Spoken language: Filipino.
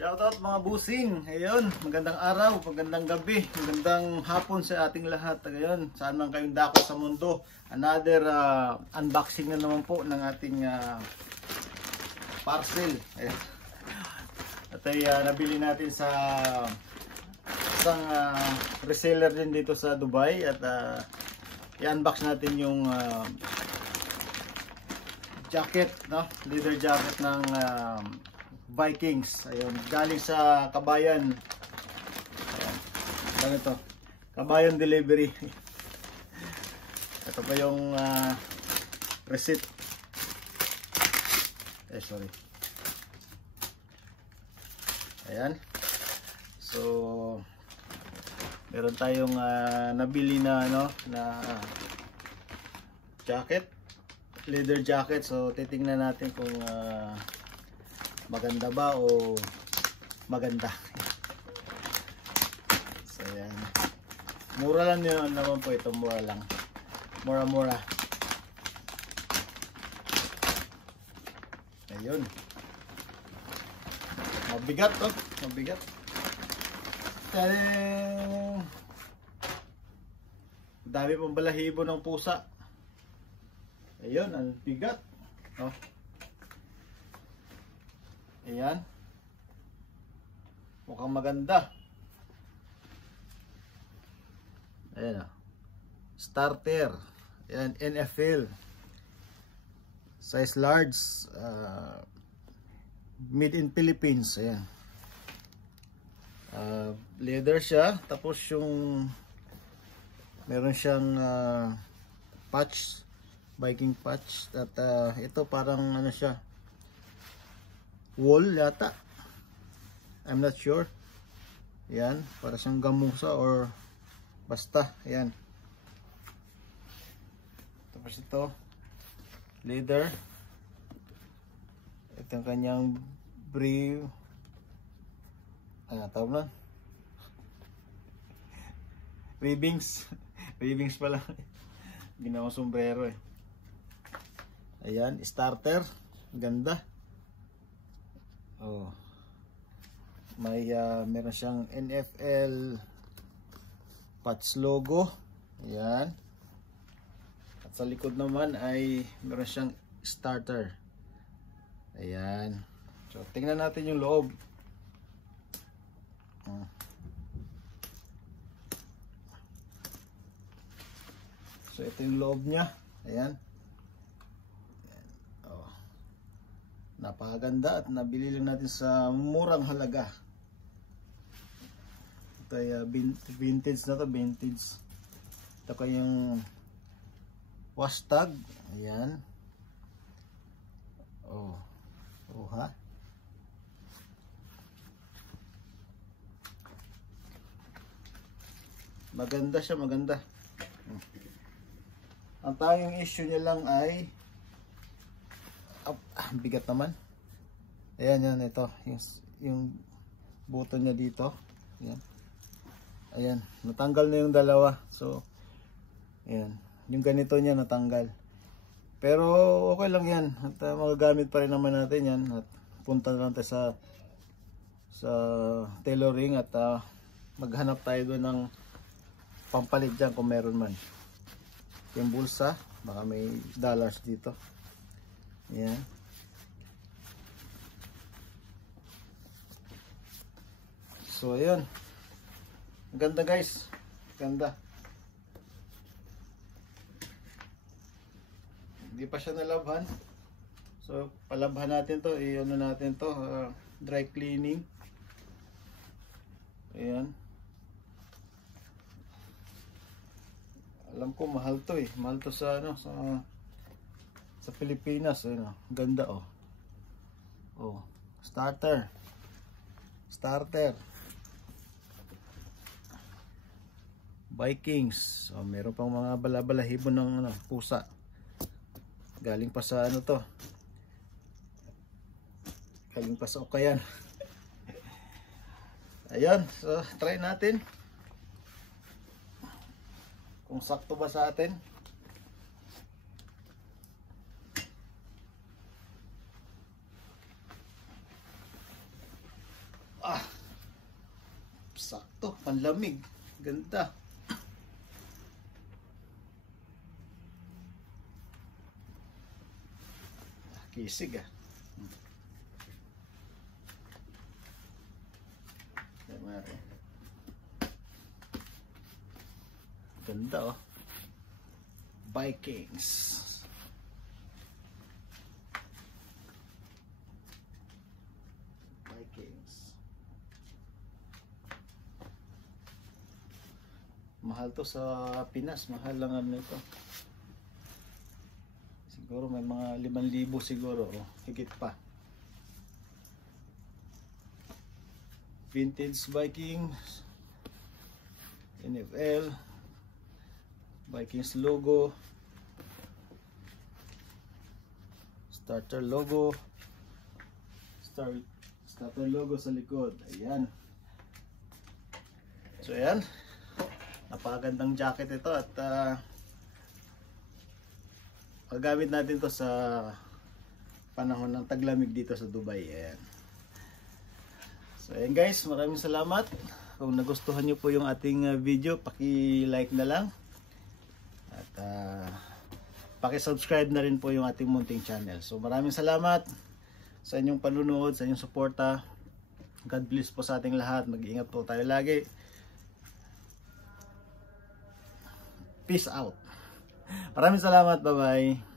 Shoutout mga busing. Ayun, magandang araw, magandang gabi, magandang hapon sa ating lahat. Ngayon, saan man kayong dako sa mundo. Another unboxing na naman po ng ating parcel. Ayun. At ay nabili natin sa isang reseller din dito sa Dubai. At i-unbox natin yung jacket, no? Leather jacket ng Vikings. Ayun, galing sa Kabayan. Ayan. Ganito. Kabayan delivery. Ito pa yung receipt. Sorry. Ayan. So meron tayong nabili na jacket, leather jacket. So titingnan natin kung maganda ba o maganda. So yan. Mura lang yun naman po ito. Mura lang. Mura-mura. Ayun. Mabigat oh. Mabigat. Tadang! Dami pang balahibo ng pusa. Ayun. Ang bigat. Oh. Ayan. Mukhang maganda. Ayan o. Starter. Ayan. NFL. Size large. Made in Philippines. Ayan. Leather siya. Tapos yung meron siyang patch. Biking patch. At ito parang ano siya. Wool yata. I'm not sure. Yan, para siyang gamusa or basta, yan. Tapos ito, leather. Ito ang kanyang brief. Tawag na? Ribbings. Ribbings pala. Ginawang sombrero eh. Ayan, starter. Ganda. Oh. May meron siyang NFL patch logo. Ayan. At sa likod naman ay meron siyang starter. Ayan. So tingnan natin yung loob. So ito yung loob niya. Ayan. Napakaganda at nabili lang natin sa murang halaga. Ito ay vintage na to, vintage. Ito kayong wash tag. Ayan. Oh. Oh ha. Maganda siya, maganda. Ang tanging issue niya lang ay bigat naman. Ayan yan, ito yung button niya dito. Ayan. Ayan, natanggal na yung dalawa. So ayan, yung ganito niya natanggal. Pero okay lang yan. At magagamit pa rin naman natin yan. At punta lang tayo sa tailoring at maghanap tayo doon ng pampalit dyan kung meron man. Yung bulsa, baka may dollars dito. Ayan. So ayun. Ganda guys. Ganda. Hindi pa siya nalabhan. So palabhan natin to. I-ano natin to. Dry cleaning. Ayan. Alam ko mahal to eh. Mahal to sa ano, sa Pilipinas. Ayun, ganda oh. Oh, starter. Starter. Vikings. So, meron pang mga balabalahibo ng pusa. Galing pa sa ano to. Galing pa sa Ukayan. Ayan, so try natin. Kung sakto ba sa atin. Ah, sakto, panlamig. Ganda. Kisig ah. Ganda oh. Vikings. Mahal to sa Pinas, mahal lang ano ito. Siguro may mga 5,000 siguro, oh, higit pa. Vintage Vikings, NFL, Vikings logo, starter logo, starter logo sa likod. Ayan. So ayan. Napakagandang jacket ito at gagamit natin to sa panahon ng taglamig dito sa Dubai. Ayan. So ayan guys, maraming salamat. Kung nagustuhan nyo po yung ating video, paki-like na lang. At paki-subscribe na rin po yung ating munting channel. So maraming salamat sa inyong panunood, sa inyong suporta. God bless po sa ating lahat. Mag-iingat po tayo lagi. Peace out. Maraming salamat. Bye-bye.